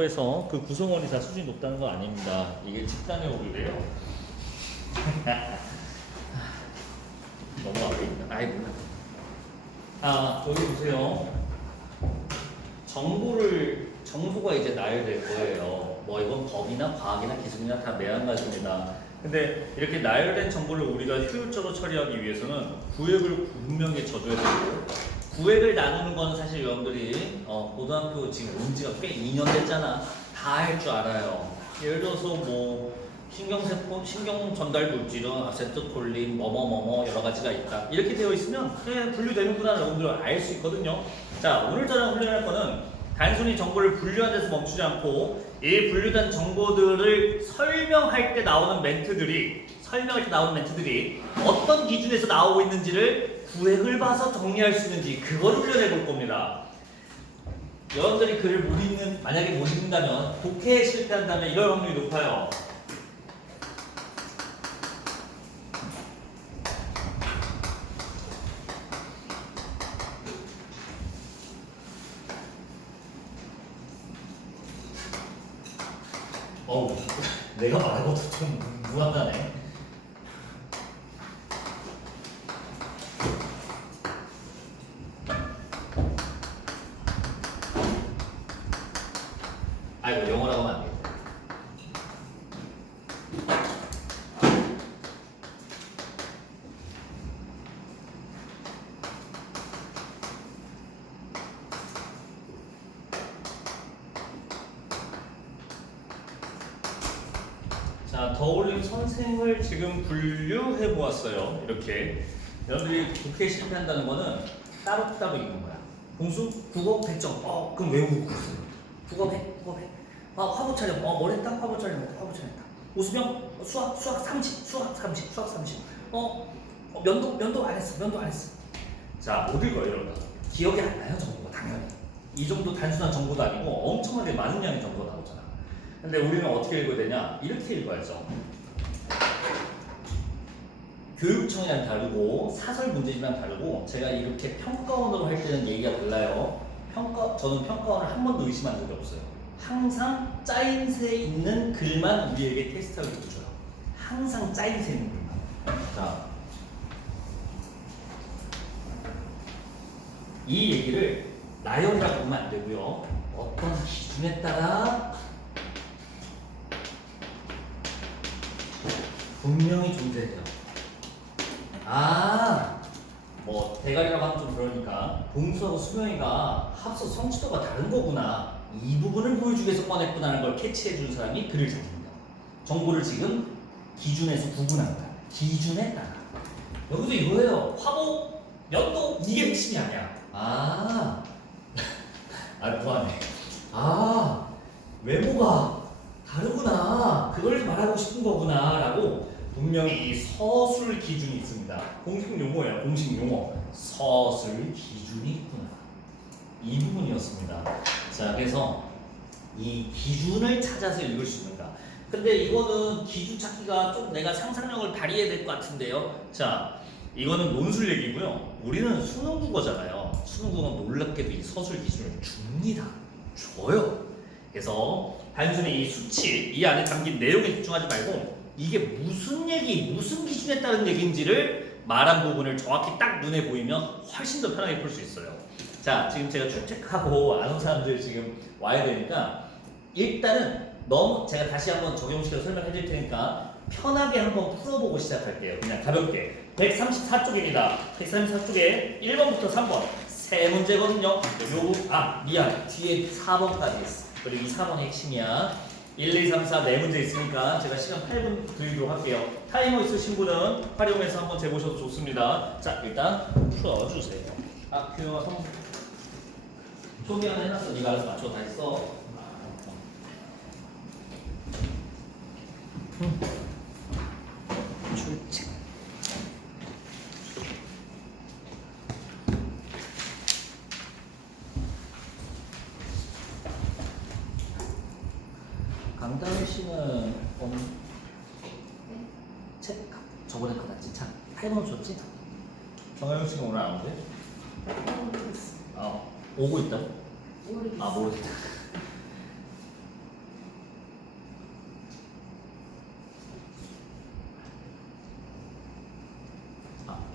해서 그 구성원이 다 수준이 높다는 건 아닙니다. 이게 집단의 오류래요. 너무 아프다. 아이 몰라. 여기 보세요. 정보가 이제 나열될 거예요. 뭐 이건 법이나 과학이나 기술이나 다 매한가지입니다. 근데 이렇게 나열된 정보를 우리가 효율적으로 처리하기 위해서는 구획을 분명히 져줘야 되고, 구획을 나누는 건 사실 여러분들이 고등학교 지금 온 지가 꽤 2년 됐잖아. 다 할 줄 알아요. 예를 들어서 뭐 신경세포, 신경 전달 물질은 아세트콜린, 뭐뭐뭐뭐 여러 가지가 있다. 이렇게 되어 있으면 그래 분류되는구나 여러분들 알 수 있거든요. 자, 오늘 저랑 훈련할 거는 단순히 정보를 분류하는 데서 멈추지 않고 이 분류된 정보들을 설명할 때 나오는 멘트들이 어떤 기준에서 나오고 있는지를 구획을 봐서 정리할 수 있는지 그거를 훈련해 볼 겁니다. 여러분들이 글을 만약에 못 읽는다면, 독해에 실패한다면 이럴 확률이 높아요. 어우, 내가 말한 것도 좀 무한하네. 이거 영어라고 하면 안 돼. 자, 더올림 선생을 지금 분류해 보았어요. 이렇게 여러분들이 독해에 실패한다는 거는 따로따로 읽는 거야. 공수, 국어, 100점. 그럼 외우고 그러세요. 국어 100, 국어 100. 화보 촬영. 뭘 했다? 화보 촬영, 화보 촬영했다. 오수명, 수학 30, 수학 30, 수학 30. 면도 안 했어, 면도 안 했어. 자, 못 읽어요, 이러다. 기억이 안 나요, 정보가 당연히. 이 정도 단순한 정보도 아니고 엄청나게 많은 양의 정보가 나오잖아. 근데 우리는 어떻게 읽어야 되냐? 이렇게 읽어야죠. 교육청이랑 다르고 사설 문제집이랑 다르고, 제가 이렇게 평가원으로 할 때는 얘기가 달라요. 저는 평가원을 한 번도 의심한 적이 없어요. 항상 짜임새 있는 글만 우리에게 테스트하고 줘요. 항상 짜임새 있는 글만. 자, 이 얘기를 나열이라고 보면 안 되고요. 어떤 기준에 따라 분명히 존재해요. 뭐 대가리라고 하면 좀 그러니까 봉수하고 수명이가 합서 성취도가 다른 거구나, 이 부분을 보여주기 위해서 꺼냈구나 하는 걸 캐치해 준 사람이 글을 잘 읽는다. 정보를 지금 기준에서 구분한 거야. 기준에 따라. 여기도 이거예요. 화보, 연도, 이게 핵심이 아니야. 무하네. 외모가 다르구나, 그걸 말하고 싶은 거구나 라고 분명히 이 서술 기준이 있습니다. 공식 용어예요. 공식 용어. 서술 기준이 있구나. 이 부분이었습니다. 자, 그래서 이 기준을 찾아서 읽을 수 있는가. 근데 이거는 기준 찾기가 좀 내가 상상력을 발휘해야 될 것 같은데요. 자, 이거는 논술 얘기고요. 우리는 수능 국어잖아요. 수능 국어는 놀랍게도 이 서술 기준을 줍니다. 줘요. 그래서 단순히 이 수치, 이 안에 담긴 내용에 집중하지 말고 이게 무슨 얘기, 무슨 기준에 따른 얘기인지를 말한 부분을 정확히 딱 눈에 보이면 훨씬 더 편하게 풀 수 있어요. 자, 지금 제가 출첵하고 안 온 사람들 지금 와야 되니까 일단은 제가 다시 한번 적용시켜서 설명해 드릴 테니까 편하게 한번 풀어보고 시작할게요. 그냥 가볍게. 134쪽입니다. 134쪽에 1번부터 3번 세 문제거든요. 뒤에 4번까지 있어. 그리고 이 4번의 핵심이야. 1, 2, 3, 4 네 문제 있으니까 제가 시간 8분 드리도록 할게요. 타이머 있으신 분은 활용해서 한번 재보셔도 좋습니다. 자, 일단 풀어주세요. 규영아, 소개 하나 해놨어. 네가 알아서 맞춰 다시 써. 출첵. 강다은 씨는 책 저번에 받았지? 참 8번 줬지? 정하영 씨가 오늘 안 오대? 오고 있다고? 모르겠어. 모르겠다.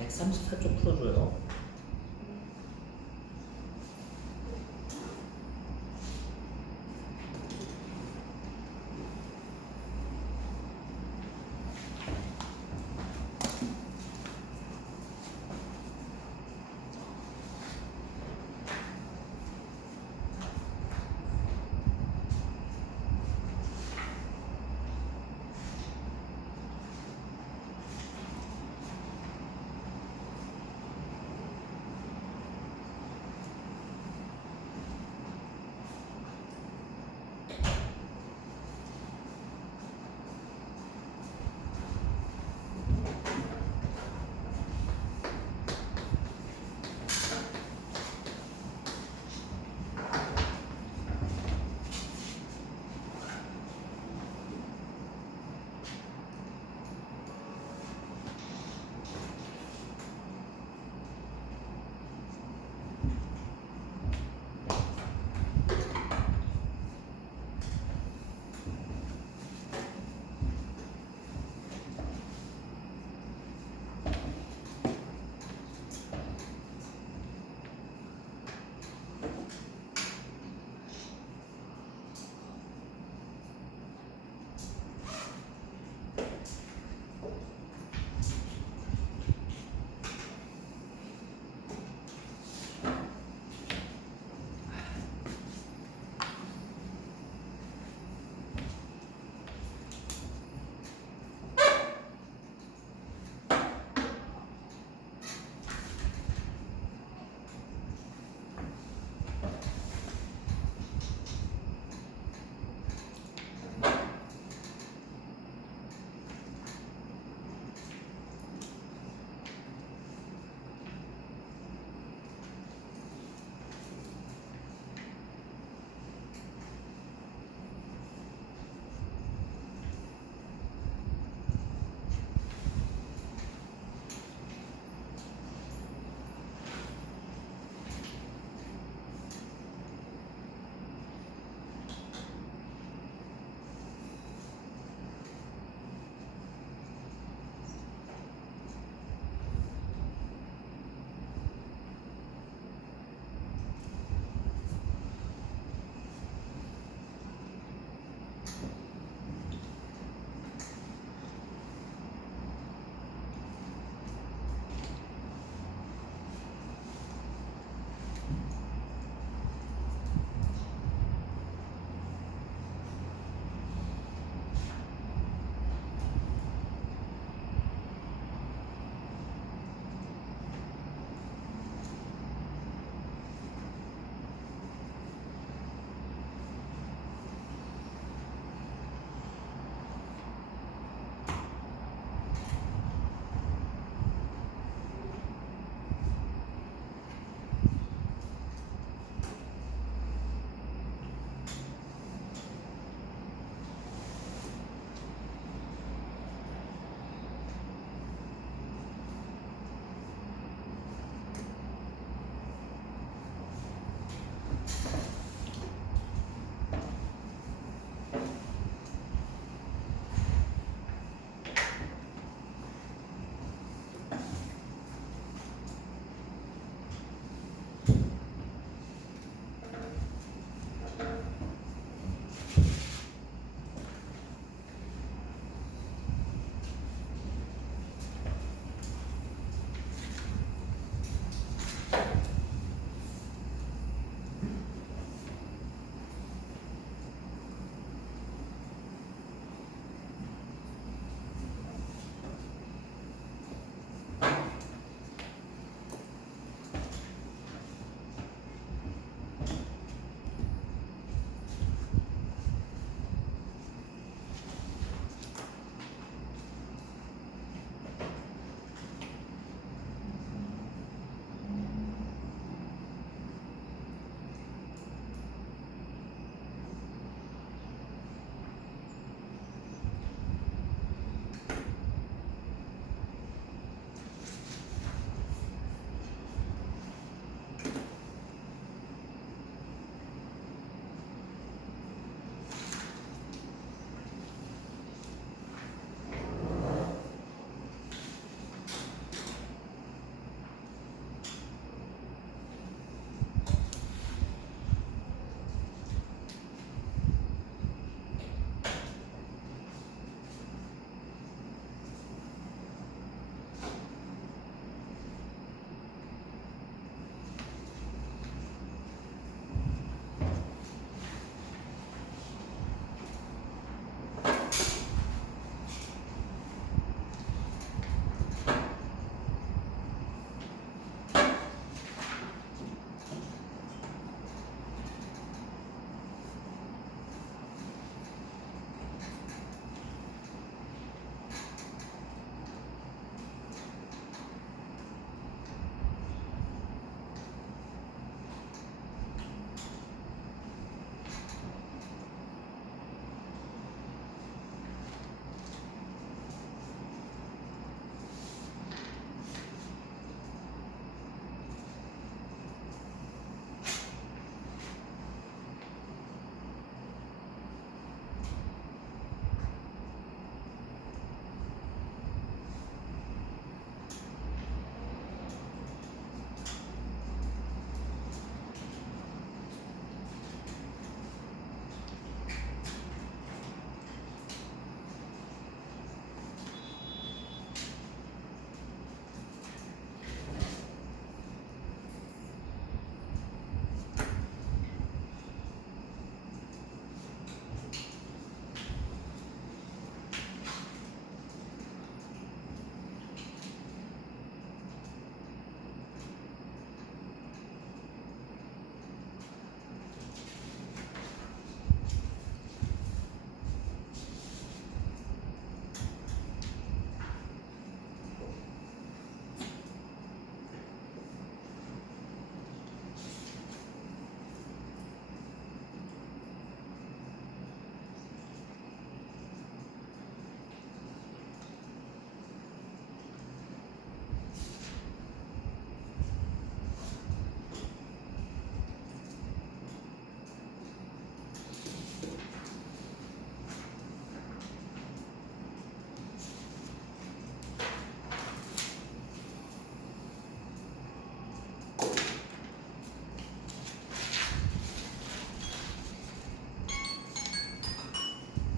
134쪽 풀어줘요.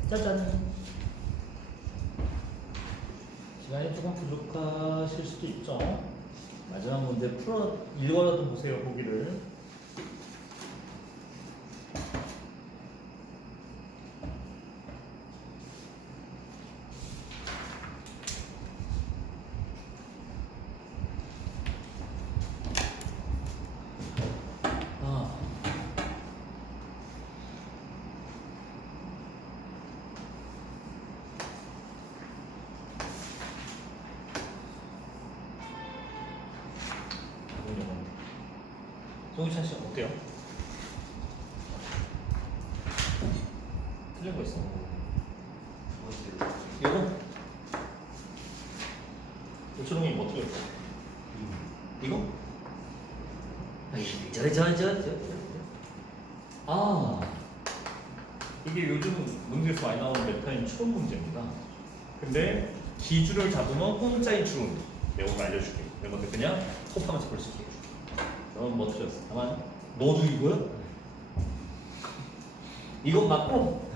짜잔. 시간이 조금 부족하실 수도 있죠. 마지막 문제 읽어라도 보세요, 보기를. 송희찬 씨 어때요? 틀린 거 있어. 이거? 조초롱이 뭐 틀렸어? 이거? 아, 이게 요즘 문제에서 많이 나오는 메타인 추론 문제입니다. 근데 기준을 잡으면 공짜인 추론 내용을 알려줄게. 여러분들 그냥 톱하면서 볼 수 있게 해줄게. 그럼 뭐 틀렸어? 가만. 너도 이거야? 이건 맞고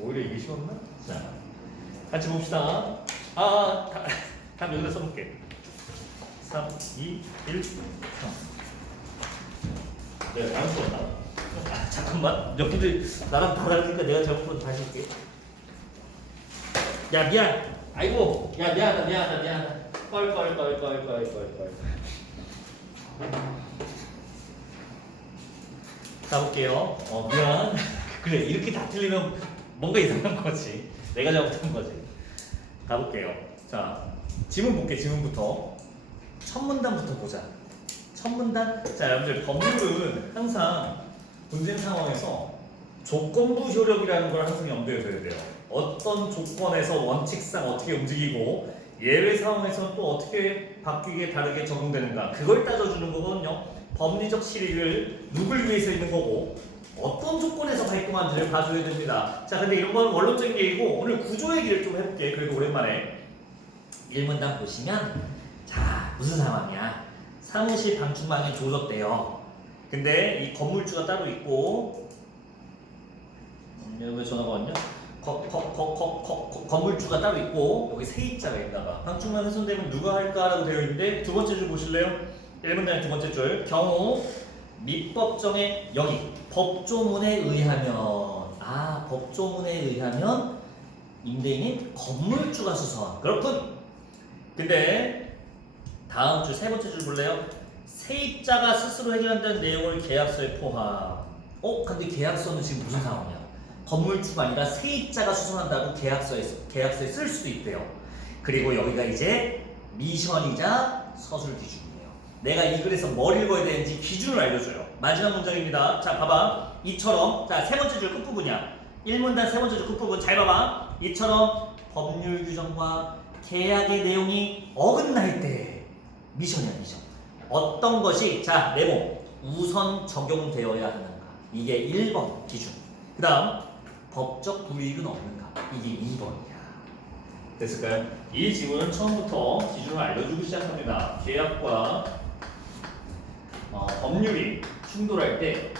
오히려 이게 쉬웠나? 자, 같이 봅시다. 답 여기다 써볼게. 3, 2, 1, 3. 내가 잘못 썼나? 잠깐만. 여러분들 나랑 다 다르니까 내가 잘못 본 다시 할게. 야 미안. 아이고. 야 미안하다. 껄. 가볼게요. 미안. 그래, 이렇게 다 틀리면 뭔가 이상한 거지. 내가 잘못한 거지. 가볼게요. 자, 지문 볼게. 지문부터. 첫 문단부터 보자. 첫 문단. 자, 여러분들 법률은 항상 분쟁 상황에서 조건부 효력이라는 걸 항상 염두에 둬야 돼요. 어떤 조건에서 원칙상 어떻게 움직이고 예외 상황에서는 또 어떻게 바뀌게 다르게 적용되는가, 그걸 따져주는 거거든요. 법리적 실익을 누굴 위해서 있는 거고 어떤 조건에서 발동하는지를 봐줘야 됩니다. 자, 근데 이런 건 원론적인 얘기고 오늘 구조 얘기를 좀 해볼게. 그래도 오랜만에 1문단 보시면, 자, 무슨 상황이야? 사무실 방충망이 조졌대요. 근데 이 건물주가 따로 있고, 왜 전화가 왔냐? 건물주가 따로 있고 여기 세입자가 있나봐. 방충망 훼손되면 누가 할까라고 되어 있는데, 두 번째 줄 보실래요? 1문단의 두 번째 줄. 경우 민법정의 여기 법조문에 의하면, 법조문에 의하면 임대인인 건물주가 수선. 그렇군. 근데 다음 줄 세 번째 줄 볼래요? 세입자가 스스로 해결한다는 내용을 계약서에 포함. 근데 계약서는 지금 무슨 상황이야? 건물주가 아니라 세입자가 수선한다고 계약서에 쓸 수도 있대요. 그리고 여기가 이제 미션이자 서술 기준이에요. 내가 이 글에서 뭘 읽어야 되는지 기준을 알려줘요. 마지막 문장입니다. 자, 봐봐. 이처럼, 자, 세 번째 줄 끝부분이야. 1문단 세 번째 줄 끝부분 잘 봐봐. 이처럼 법률 규정과 계약의 내용이 어긋날 때 미션이야, 미션. 어떤 것이, 자, 네모 우선 적용되어야 하는가, 이게 1번 기준. 그 다음 법적 불이익은 없는가, 이게 2번이야. 됐을까요? 이 지문은 처음부터 기준을 알려주고 시작합니다. 계약과 법률이 충돌할 때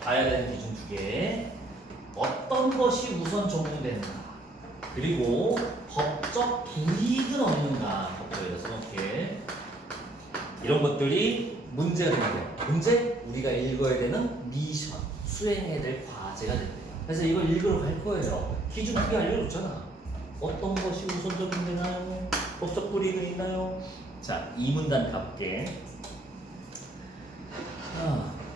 봐야 되는 기준 두 개. 어떤 것이 우선 적용되는가, 그리고 법적 불이익은 없는가. 법조에서 이렇게 이런 것들이 문제가 되는데요. 문제? 우리가 읽어야 되는 미션, 수행해야 될 과제가 된대요. 그래서 이걸 읽으러 갈 거예요. 기준 크게 알려줬잖아. 어떤 것이 우선 적용되나요? 법적 불이익은 있나요? 자, 이 문단 가볼게.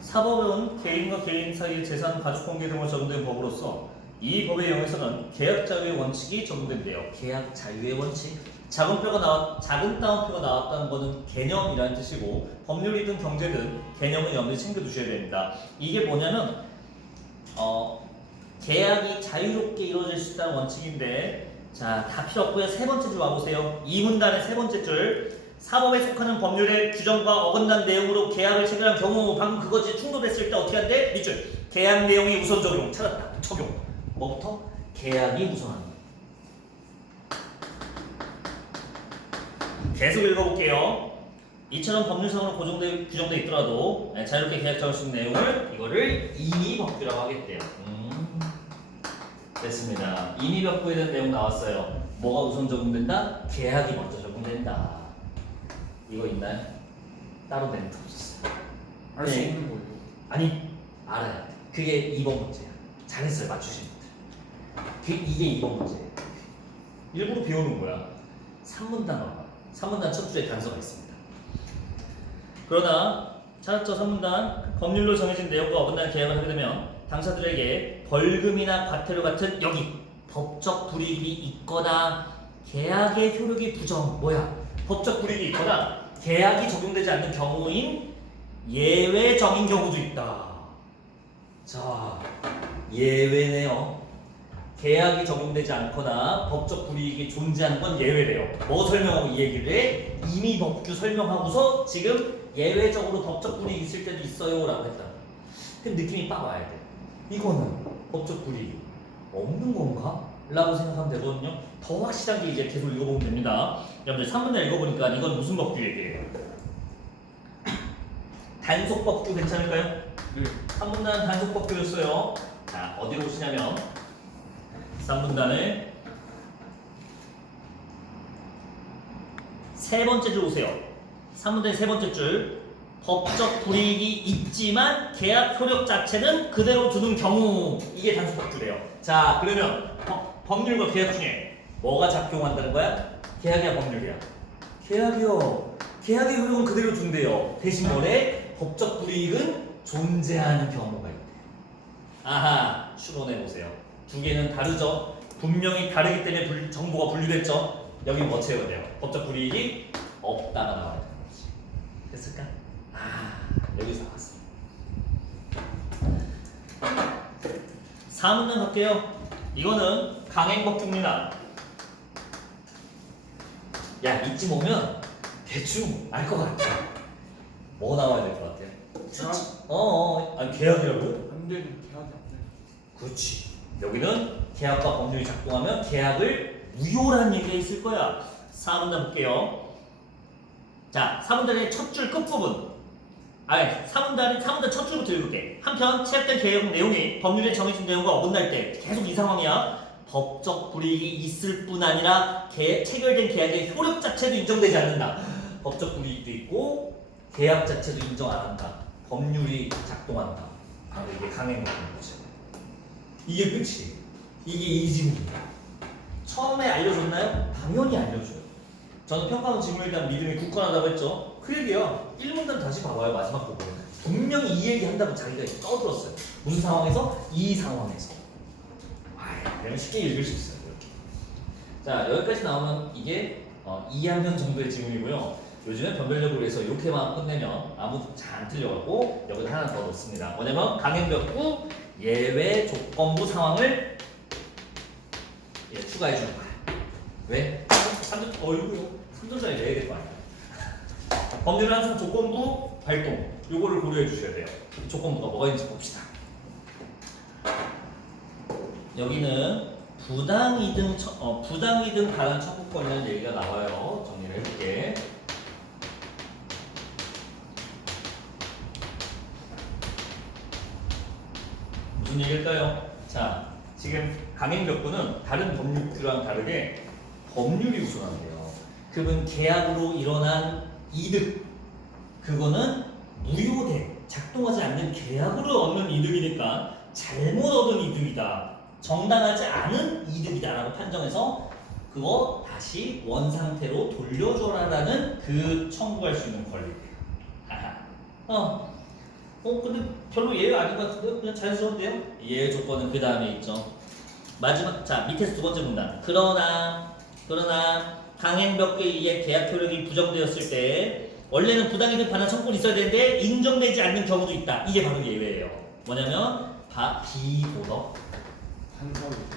사법은 개인과 개인 사이의 재산, 가족 관계 등으로 적용된 법으로서 이 법의 영에서는 계약 자유의 원칙이 적용된대요. 계약 자유의 원칙. 작은 따옴표가 나왔다는 것은 개념이라는 뜻이고, 법률이든 경제든 개념은 염두에 챙겨두셔야 됩니다. 이게 뭐냐면 계약이 자유롭게 이루어질 수 있다는 원칙인데, 자, 다 필요 없고요. 세 번째 줄 와보세요. 이 문단의 세 번째 줄. 사법에 속하는 법률의 규정과 어긋난 내용으로 계약을 체결한 경우, 방금 그거지, 충돌했을 때 어떻게 한대? 밑줄. 계약 내용이 우선 적용. 찾았다. 적용. 뭐부터? 계약이 우선합니다. 계속 읽어볼게요. 이처럼 법률상으로 규정되어 있더라도 자유롭게 계약 정할 수 있는 내용을, 이거를 임의법규라고 하겠대요. 됐습니다. 임의벽부에 대한 내용 나왔어요. 뭐가 우선 적용된다? 계약이 먼저 적용된다. 이거 있나요? 따로 멘트 없었어요. 알 수 없는 거예요. 아니 알아요. 그게 2번 문제야. 잘했어요. 맞추신 분들. 이게 2번 문제예요. 일부러 배우는 거야. 3문 단어가. 3문단 첫 줄에 단서가 있습니다. 그러나 찾았죠? 3문단 법률로 정해진 내용과 어긋나는 계약을 하게 되면 당사자들에게 벌금이나 과태료 같은 여기 법적 불이익이 있거나 계약의 효력이 부정 뭐야? 법적 불이익이 있거나 계약이 적용되지 않는 경우인 예외적인 경우도 있다. 자, 예외네요. 계약이 적용되지 않거나 법적 불이익이 존재하는 건 예외래요. 뭐 설명하고 이 얘기를 해? 이미 법규 설명하고서 지금 예외적으로 법적 불이익이 있을 때도 있어요 라고 했다. 그럼 느낌이 빡 와야 돼. 이거는 법적 불이익이 없는 건가? 라고 생각하면 되거든요. 더 확실한 게 이제 계속 읽어보면 됩니다. 여러분들 3문을 읽어보니까 이건 무슨 법규 얘기예요? 단속법규 괜찮을까요? 네. 3문단은 단속법규였어요. 자, 어디로 오시냐면 3문단을 세 번째 줄 오세요. 3문단의 세 번째 줄. 법적 불이익이 있지만 계약 효력 자체는 그대로 두는 경우. 이게 단속법규래요. 자, 그러면 법률과 계약 중에 뭐가 작용한다는 거야? 계약이야, 법률이야? 계약이요. 계약의 효력은 그대로 둔대요. 대신 뭐래? 법적 불이익은 존재하는 경우가 있대. 아하, 추론해 보세요. 두 개는 다르죠. 분명히 다르기 때문에 정보가 분류됐죠. 여기 뭐 채워야 돼요? 법적 불이익이 없다가 나와야 되는 거지. 됐을까? 아, 여기서 나왔어. 4문단 갈게요. 이거는 강행법규입니다. 야, 이쯤 오면 대충 알 것 같아. 뭐 나와야 될 것 같아? 아니 계약이라고요? 안 되는 계약이 안 되는. 그렇지. 여기는 계약과 법률이 작동하면 계약을 무효라는 얘기가 있을 거야. 4문단 볼게요. 자, 4문단의 첫 줄 끝부분. 아니, 3문단 첫 줄부터 읽을게. 한편 체납된 계약 내용이 법률에 정해진 내용과 어긋날 때 계속 이 상황이야. 법적 불이익이 있을 뿐 아니라 체결된 계약의 효력 자체도 인정되지 않는다. 법적 불이익도 있고 계약 자체도 인정 안 한다. 법률이 작동한다. 바로 이게 강행법인 거죠. 이게 끝이. 이게 이지문이야. 처음에 알려줬나요? 당연히 알려줘요. 저는 평가원 질문에 대한 믿음이 굳건하다고 했죠. 그 얘기야. 1문단 다시 봐봐요. 마지막 부분. 분명히 이 얘기 한다고 자기가 떠들었어요. 무슨 상황에서? 이 상황에서. 그러면 쉽게 읽을 수 있어요. 이렇게. 자, 여기까지 나오면 이게 2학년 정도의 질문이고요. 요즘에 변별력을 위해서 이렇게만 끝내면 아무도 잘 안 틀려갖고 여기 하나 더 넣습니다. 뭐냐면 강행벽구 예외 조건부 상황을 추가해 주는 거야. 왜? 3절짜리 내야 될 거 아니야. 법률은 항상 조건부 발동 요거를 고려해 주셔야 돼요. 조건부가 뭐가 있는지 봅시다. 여기는 부당이득 반환 청구권이라는 얘기가 나와요. 정리를 해볼게. 무슨 얘기일까요? 자, 지금 강행벽구는 다른 법률규랑 다르게 법률이 우선한대요. 그건 계약으로 일어난 이득, 그거는 무효돼 작동하지 않는 계약으로 얻는 이득이니까 잘못 얻은 이득이다, 정당하지 않은 이득이다라고 판정해서 그거 다시 원상태로 돌려줘라라는 그 청구할 수 있는 권리예요. 근데 별로 예외 아닌 것 같은데요? 그냥 자연스러운데요? 예외 조건은 그 다음에 있죠. 마지막, 자, 밑에서 두 번째 문단. 그러나 강행벽구에 의해 계약 효력이 부정되었을 때 원래는 부당이득 반환 청구권이 있어야 되는데 인정되지 않는 경우도 있다. 이게 바로 예외예요. 뭐냐면 비고덕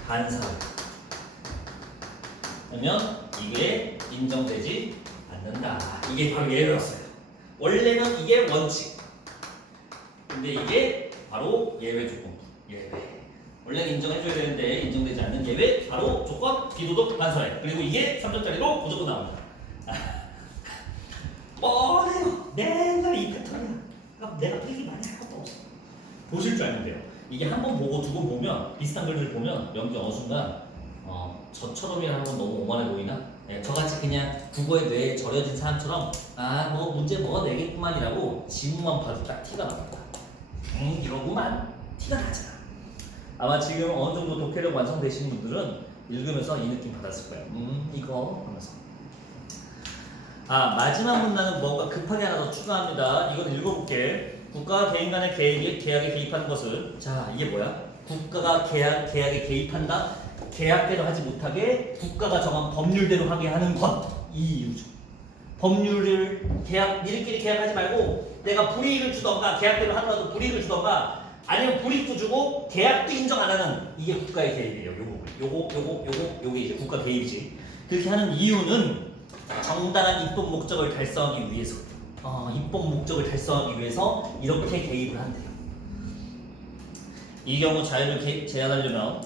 반사회. 그러면 이게 인정되지 않는다. 이게 바로 예외였어요. 원래는 이게 원칙. 근데 이게 바로 예외 조건부. 예외. 원래는 인정해줘야 되는데 인정되지 않는 예외, 바로 조건 비도덕 반사회. 그리고 이게 3점짜리로 무조건 나옵니다. 뻔해요. 맨날 이 패턴이야. 내가 필기 많이 할 것도 없어. 보실 줄 알면 돼요. 이게 한 번 보고 두 번 보면 비슷한 글들 보면 여러분들 어느 순간 저처럼이라는 건 너무 오만해 보이나? 예, 저같이 그냥 국어에 뇌에 절여진 사람처럼 아 뭐 문제 뭐가 내겠구만이라고 지문만 봐도 딱 티가 납니다. 이러고만 티가 나잖아. 아마 지금 어느 정도 독해력 완성되신 분들은 읽으면서 이 느낌 받았을 거예요. 이거 하면서. 아 마지막 문단은 뭔가 급하게 하나 더 추가합니다. 이건 읽어볼게. 국가와 개인 간의 계약에 개입하는 것은 자 이게 뭐야? 국가가 계약에 개입한다. 계약대로 하지 못하게 국가가 정한 법률대로 하게 하는 것. 이 이유죠. 법률을 니들끼리 계약하지 말고 내가 불이익을 주던가 계약대로 하더라도 불이익을 주던가 아니면 불이익도 주고 계약도 인정 안 하는 이게 국가의 개입이에요. 요게 이제 국가 개입이지. 그렇게 하는 이유는 정당한 입법 목적을 달성하기 위해서. 입법 목적을 달성하기 위해서 이렇게 개입을 한대요. 이 경우 자유를 제한하려면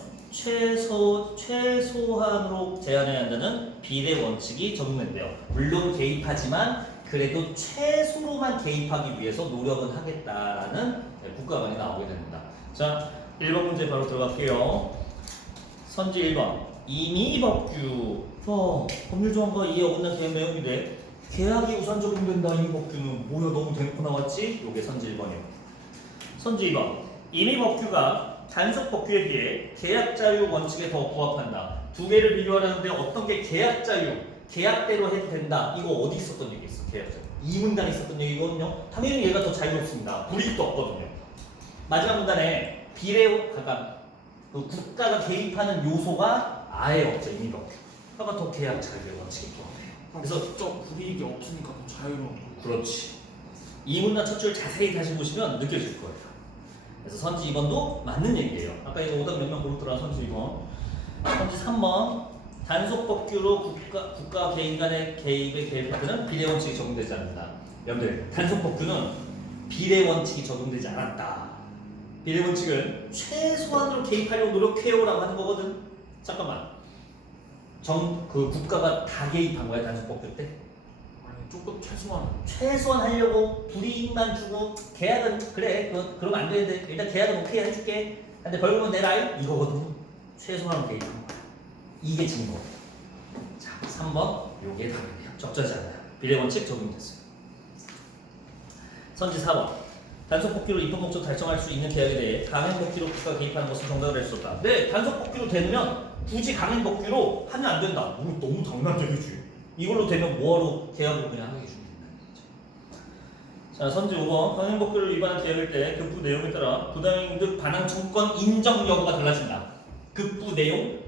최소한으로 제한해야 한다는 비례 원칙이 적용된대요. 물론 개입하지만 그래도 최소로만 개입하기 위해서 노력은 하겠다라는 국가관이 나오게 됩니다. 자, 1번 문제 바로 들어갈게요. 선지 1번 임의법규 법률 조항과 이에 어긋난 계약 내용인데 계약이 우선 적용된다. 임의법규는 뭐야 너무 대놓고 나왔지? 요게 선지 1번이에요. 선지 2번 임의법규가 단속 법규에 비해 계약 자유 원칙에 더 부합한다. 두 개를 비교하려는데 어떤 게 계약 자유, 계약대로 해도 된다. 이거 어디 있었던 얘기 있어? 계약 자유. 이 문단에 있었던 얘기거든요. 당연히 얘가 더 자유롭습니다. 불이익도 없거든요. 마지막 문단에 그러니까 그 국가가 개입하는 요소가 아예 없죠. 임의법규. 그러니까 더 계약 자유의 원칙에 부합해요. 그래서 진짜 불이익이 없으니까 더 자유로운 거예요. 그렇지. 이 문단 첫 줄 자세히 다시 보시면 느껴질 거예요. 그래서 선지 2번도 맞는 얘기예요. 아까 이거 오답 몇 명 고르더라. 선지 2번. 선지 3번 단속법규로 국가 개인 간의 개입에 개입할 때는 비례 원칙이 적용되지 않는다. 여러분들 단속법규는 비례 원칙이 적용되지 않았다. 비례 원칙은 최소한으로 개입하려고 노력해요라고 하는 거거든. 잠깐만. 그 국가가 다 개입한 거야 단속법규 때? 아니 조금 최소한 최소한 하려고 불이익만 주고 계약은 그래 그러면 안 되는데 일단 계약은 오케이 해줄게. 근데 벌금은 내라 이거거든. 최소한 개입한 거야. 이게 증거. 자 3번 요게 답이네요. 적절하지 않아요. 비례 원칙 적용됐어요. 선지 4번 단속법규로 입법 목적 달성할 수 있는 계약에 대해 강행법규로 국가가 개입하는 것은 정당을 할 수 없다. 네 단속법규로 되면 굳이 강행법규로 하면 안 된다. 너무 당연하지. 이걸로 되면 뭐하러 계약을 그냥 하게 해주면 된다. 자 선지 5번 강행법규를 위반한 계약일 때 급부 내용에 따라 부당행 등 반항 청구권 인정 여부가 달라진다. 급부 내용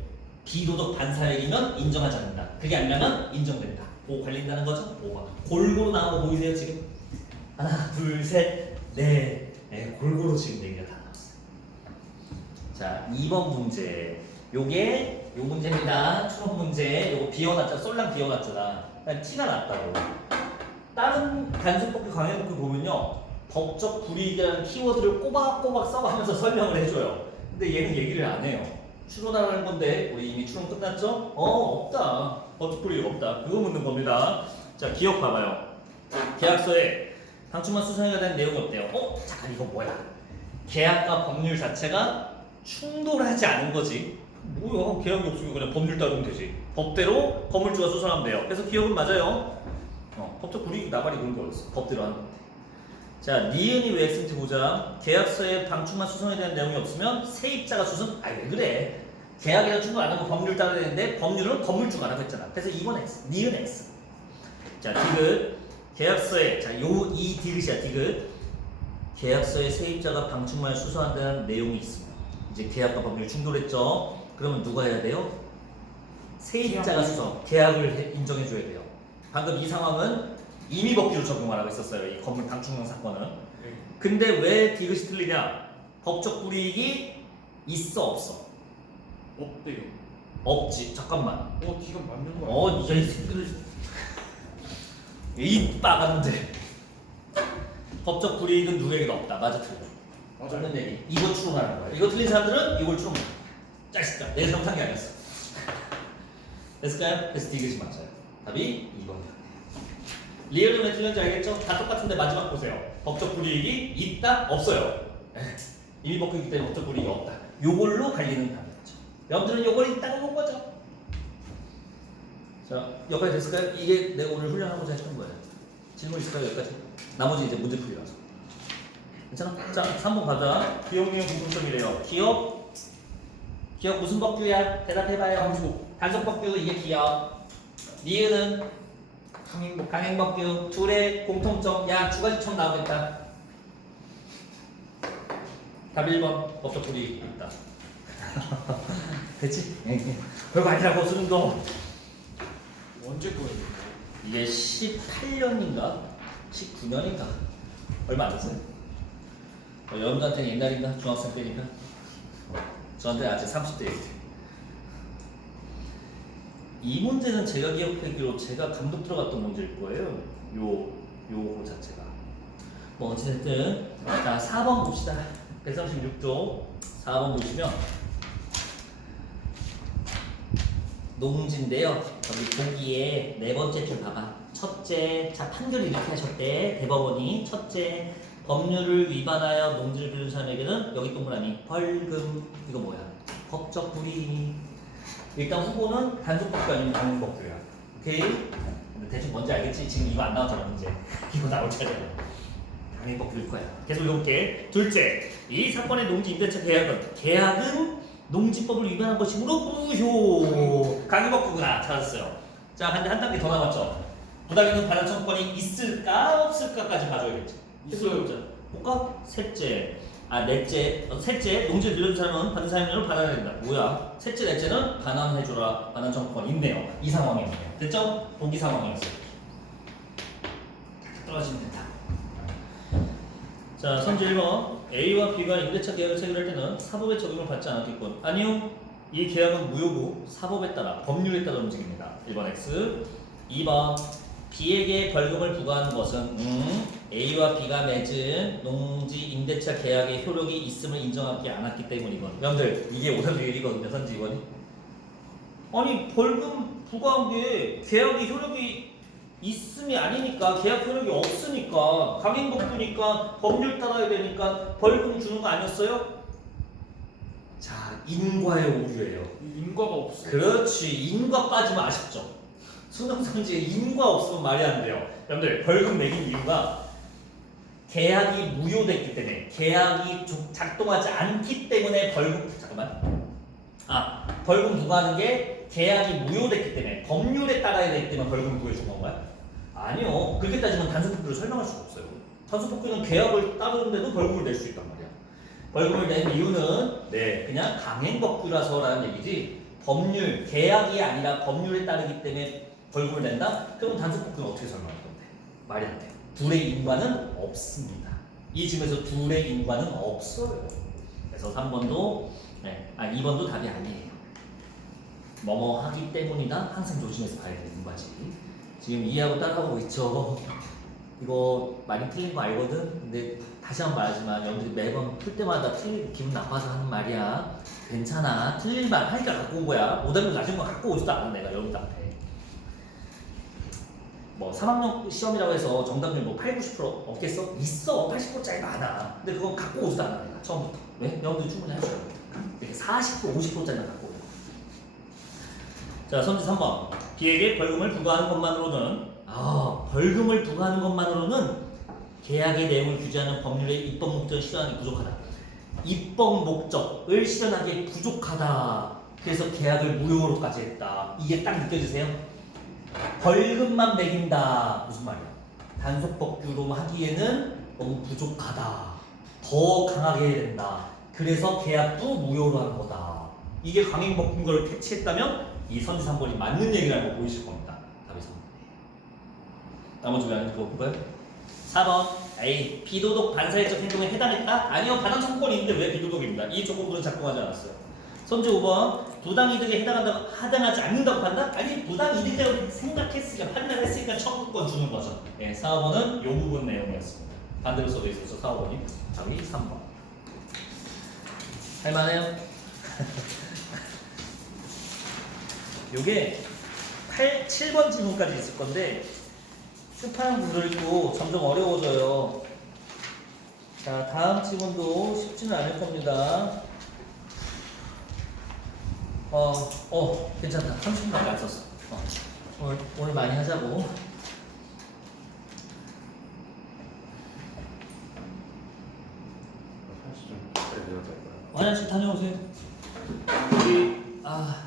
비도덕 반사행위면 인정하지 않는다. 그게 아니면 인정된다. 그거 관련된다는 거죠. 5번 골고루 나온 거 보이세요 지금? 하나 둘 셋 넷 골고루 지금 얘기가 다 나왔어요. 자 2번 문제 요게 요 문제입니다. 추론 문제 요거 비워놨잖아. 쏠랑 비워놨잖아. 그러니까 티가 났다고. 다른 단속법규 강행법규 보면요 법적 불이익이라는 키워드를 꼬박꼬박 써가면서 설명을 해줘요. 근데 얘는 얘기를 안 해요. 추론하라는 건데 우리 이미 추론 끝났죠? 없다. 법적 불이익 없다. 그거 묻는 겁니다. 자 기억 봐봐요. 계약서에 방충망 수선회가 된 내용이 없대요. 잠깐 이거 뭐야? 계약과 법률 자체가 충돌하지 않은 거지. 뭐야? 계약이 없으면 그냥 법률 따르면 되지. 법대로 건물주가 수선하면 돼요. 그래서 기억은 맞아요. 법적 불이익 나발이 그런 거였어. 법대로 하는 건데. 자, 니은이 왜 X인지 보자. 계약서에 방충망 수선에 대한 내용이 없으면 세입자가 수선. 왜 그래? 계약이랑 충돌 안 하고 법률 따라야 되는데 법률은 건물주가 하라고 했잖아. 그래서 2번 X, 니은 X. 자, 디귿. 계약서에 이 디귿이야. 디귿. 계약서에 세입자가 방충망을 수선한다는 내용이 있습니다. 이제 계약과 법률 충돌했죠. 그러면 누가 해야 돼요? 세입자가 수선. 계약을 인정해줘야 돼요. 방금 이 상황은 임의법규로 적용하라고 했었어요. 이 건물 방충망 사건은. 근데 왜 디귿이 틀리냐? 법적 불이익이 있어 없어? 없대요. 없지. 잠깐만. 디가 맞는 거야. 이 새끼들. 이 빠간데. 법적 불이익은 누구에게도 없다. 맞아 틀려. 맞는 얘기. 이거 추론하는 거야. 이거 틀린 사람들은 이걸 추론. 짜식다. 내 정상이 아니었어. 됐을까요? 그래서 디귿이 맞아요. 답이 2번이야. 리얼은 왜 틀렸는지 알겠죠? 다 똑같은데 마지막 보세요. 법적 불이익이 있다? 없어요. 이미 벗기기 때문에 법적 불이익이 없다. 요걸로 갈리는 답이었죠. 여러분들은 요걸 있다고 본 거죠. 자, 여기까지 됐을까요? 이게 내가 오늘 훈련하고자 했던 거예요. 질문 있을까요? 여기까지? 나머지 이제 문제풀이라서. 괜찮아? 자, 3번 가자. 기업용 공통점이래요. 기업 무슨 법규야? 대답해봐요. 단속 법규 이게 기업. 니은은 강행법규. 둘의 공통점. 야, 두 가지 첨 나오겠다. 답 1번 법적 불이익 있다. 됐지? 별거 아니라고 수능도. 언제 거예요? 이게 18년인가? 19년인가? 얼마 안 됐어요. 여러분들한테는 옛날인가? 중학생 때니까. 저한테 아직 30대일 때. 이 문제는 제가 기억하기로 제가 감독 들어갔던 문제일 거예요. 요 자체가. 뭐 어쨌든 자 4번 봅시다. 136조 4번 보시면 농지인데요. 여기 보기에 네 번째 줄 봐봐. 첫째, 자 판결을 이렇게 하셨대. 대법원이 첫째, 법률을 위반하여 농지를 빌린 사람에게는 여기 동그라미 벌금. 이거 뭐야? 법적 불이익. 일단 후보는 단속법규 아니면 강행법규야. 오케이? 근데 대충 뭔지 알겠지? 지금 이거 안 나왔잖아 문제. 이거 나올 차례야. 강행법규일 거야. 계속 읽어볼게. 둘째, 이 사건의 농지 임대차 계약은 농지법을 위반한 것이므로 무효. 강행법규구나. 찾았어요. 자, 근데 한 단계 더 남았죠. 부당이는 반환 청구권이 있을까 없을까까지 봐줘야겠죠. 있어요. 볼까? 셋째, 농지를 빌려준 사람은 받은 사용료를 반환해야 된다. 뭐야? 셋째, 넷째는 반환해줘라. 반환 청구권 있네요. 이 상황이었네요. 됐죠? 보기 상황이었어요. 떨어지면 된다. 자, 선제 1번. A와 B가 임대차 계약을 체결할 때는 사법의 적용을 받지 않았겠군. 아니요. 이 계약은 무효고 사법에 따라, 법률에 따라 움직입니다. 1번 X. 2번. B에게 벌금을 부과하는 것은 A와 B가 맺은 농지 임대차 계약의 효력이 있음을 인정하지 않았기 때문이건. 여러분들 이게 531이거든요. 선지 2번이. 아니 벌금 부과한 게 계약의 효력이 있음이 아니니까, 계약 효력이 없으니까, 강행법규니까 법률 따라야 되니까 벌금 주는 거 아니었어요? 자, 인과의 오류예요. 인과가 없어. 그렇지. 인과 빠지면 아쉽죠. 수능선지에 인과 없으면 말이 안 돼요. 여러분들 벌금 매긴 이유가 계약이 무효됐기 때문에, 계약이 작동하지 않기 때문에 벌금 부과하는 게 계약이 무효됐기 때문에, 법률에 따라야 되기 때문에 벌금 부과해 준 건가요? 아니요. 그렇게 따지면 단속법규를 설명할 수가 없어요. 단속법규는 계약을 따르는데도 벌금을 낼 수 있단 말이야. 벌금을 낸 이유는 그냥 강행법규라서라는 얘기지, 법률, 계약이 아니라 법률에 따르기 때문에 벌금을 낸다? 그럼 단속법규는 어떻게 설명할 건데? 말이 안 돼요. 둘의 인과는 없습니다. 이 지문에서 둘의 인과는 없어요. 그래서 3번도 2번도 답이 아니에요. 뭐뭐 하기 때문이다. 항상 조심해서 봐야 되는 거지. 지금 이해하고 따라하고 있죠. 이거 많이 틀린 거 알거든? 근데 다시 한 번 말하지만 여러분들이 매번 풀 때마다 틀리고 기분 나빠서 하는 말이야. 괜찮아. 틀린 말 하니까 갖고 온 거야. 오답을 가진 거 갖고 오지도 않아 내가 여러분들 앞에. 뭐 3학년 시험이라고 해서 정답률 뭐 8, 90% 없겠어? 있어. 80%짜리 많아. 근데 그건 갖고 오지도 않아 내가 처음부터. 왜? 여러분들이 충분히 할 수 있어. 이렇게 40%, 50%짜리만 갖고 오. 자, 선지 3번. B에게 벌금을 부과하는 것만으로는 벌금을 부과하는 것만으로는 계약의 내용을 규제하는 법률의 입법 목적을 실현하기 부족하다. 입법 목적을 실현하기에 부족하다. 그래서 계약을 무효로까지 했다. 이게 딱 느껴지세요? 벌금만 매긴다. 무슨 말이야? 단속법규로 하기에는 너무 부족하다. 더 강하게 해야 된다. 그래서 계약도 무효로 하는 거다. 이게 강행법규를 캐치했다면 이 선지 3번이 맞는 얘기라는 거 보이실 겁니다. 답이 3번. 나머지 왜 안 볼까요? 4번. A. 비도덕 반사회적 행동에 해당했다? 아니요. 반환 청구권이 있는데 왜 비도덕입니다. 이 조건부는 작동하지 않았어요. 선지 5번. 부당이득에 해당하지 않는다고 판단? 아니 부당이득이라고 생각했으니까, 판단했으니까 청구권 주는 거죠. 4, 5번은 요 부분 내용이었습니다. 반대로 써져 있어서 4, 5번이 답이 3번. 할만해요? 요게 7번 질문까지 있을 건데 스파형 구조를 읽고 점점 어려워져요. 자, 다음 지문도 쉽지는 않을 겁니다. 괜찮다. 30분밖에 안 썼어. 오늘 많이 하자고. 사실 좀 기다려 될까요? 화장실 다녀오세요.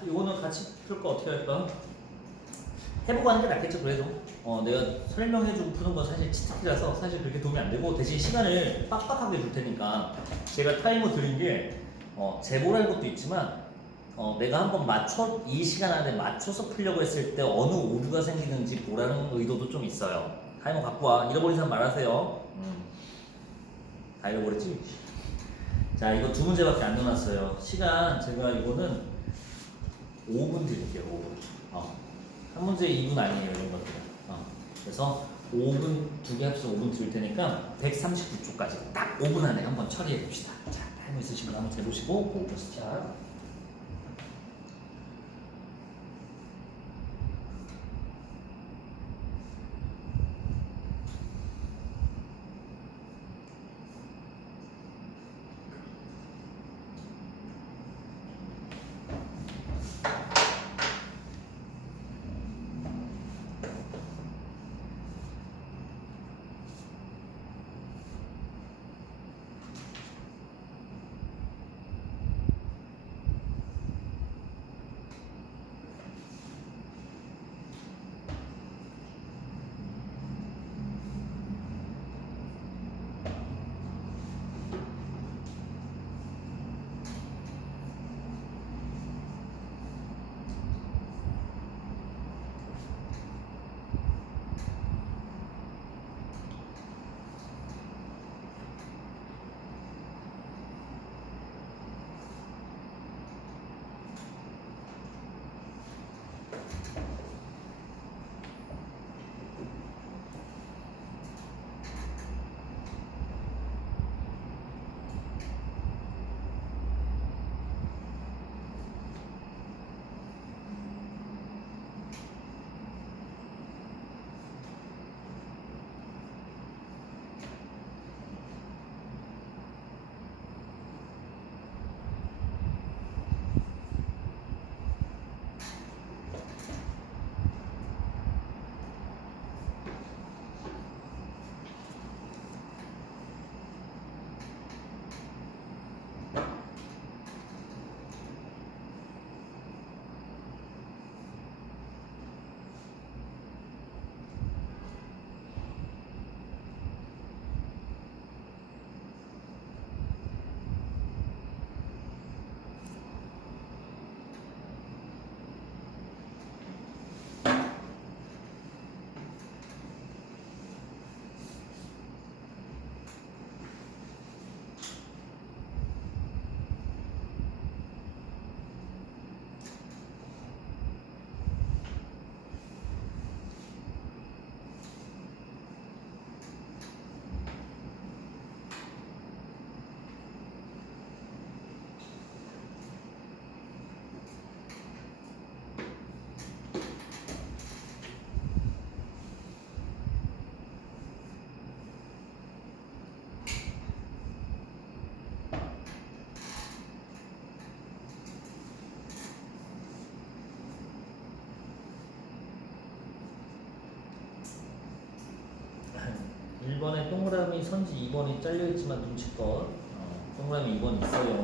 요거는 같이 풀 거 어떻게 할까? 해보고 하는 게 낫겠죠, 그래도. 내가 설명해주고 푸는 건 사실 치트키라서 사실 그렇게 도움이 안 되고, 대신 시간을 빡빡하게 줄 테니까, 제가 타이머 드린 게, 제보라는 것도 있지만, 내가 한번 이 시간 안에 맞춰서 풀려고 했을 때 어느 오류가 생기는지 보라는 의도도 좀 있어요. 타이머 갖고 와. 잃어버린 사람 말하세요. 다 잃어버렸지? 자, 이거 두 문제밖에 안 넣어놨어요. 시간, 제가 이거는 5분 드릴게요, 5분. 한 문제 2분 아니에요, 이런 것들은. 그래서 5분, 두 개 합쳐서 5분 드릴 테니까 139초까지 딱 5분 안에 한번 처리해 봅시다. 자, 타이머 있으신 분 한번 재보시고, 꼭 시작. 일 1번에 동그라미 선지 2번이 잘려있지만 눈치껏 동그라미 2번 있어요.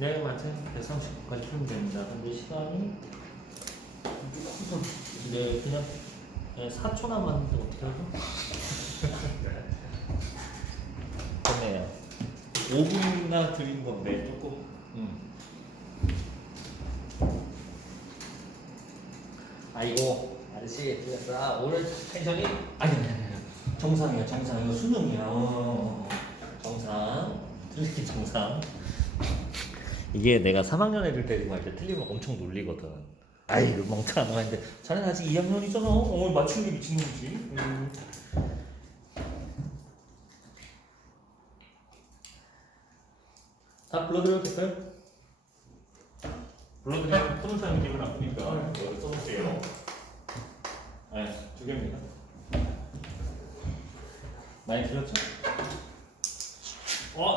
네, 맞아요. 130까지 풀면 됩니다. 근데 시간이 네, 그냥 4초 남았는데 어떻게 하죠? 좋네요. 5분이나 드린 건데 조금 아이고 아저씨 들렸어. 오늘 텐션이 아니 정상이야 정상. 이거 수능이야. 정상. 틀리기 정상. 이게 내가 3학년 애들 데리고 갈 때 틀리면 엄청 놀리거든. 아이 그 멍청한 놈아. 근데 자네는 아직 2학년이잖아. 맞추는 게 미친놈이지. 다 불러드려도 될까요? 불러드리면 푸는 사람이 기분 나쁘니까 여기 써볼게요. 네, 2개입니다. 많이 들었죠?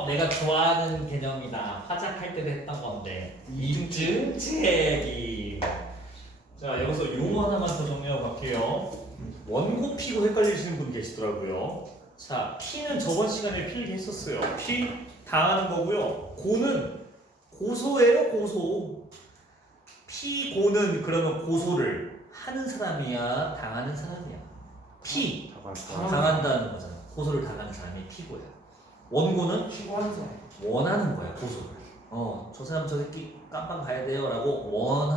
내가 좋아하는 개념이다. 화작할 때도 했던 건데 이중증 책임. 자, 여기서 용어 하나만 더 정리하고 갈게요. 원고 피고 헷갈리시는 분 계시더라고요. 자, 피는 저번 시간에 필기 했었어요. 피 당하는 거고요. 고는 고소예요, 고소. 피고는 그러면 고소를 하는 사람이야, 당하는 사람이야. 피 당한다는 거잖아. 고소를 당하는 사람이 피고야. 원고는 피고하는 사람. 원하는 거야, 고소를. 저 사람 저 새끼 깜빵 가야 돼요라고 원하.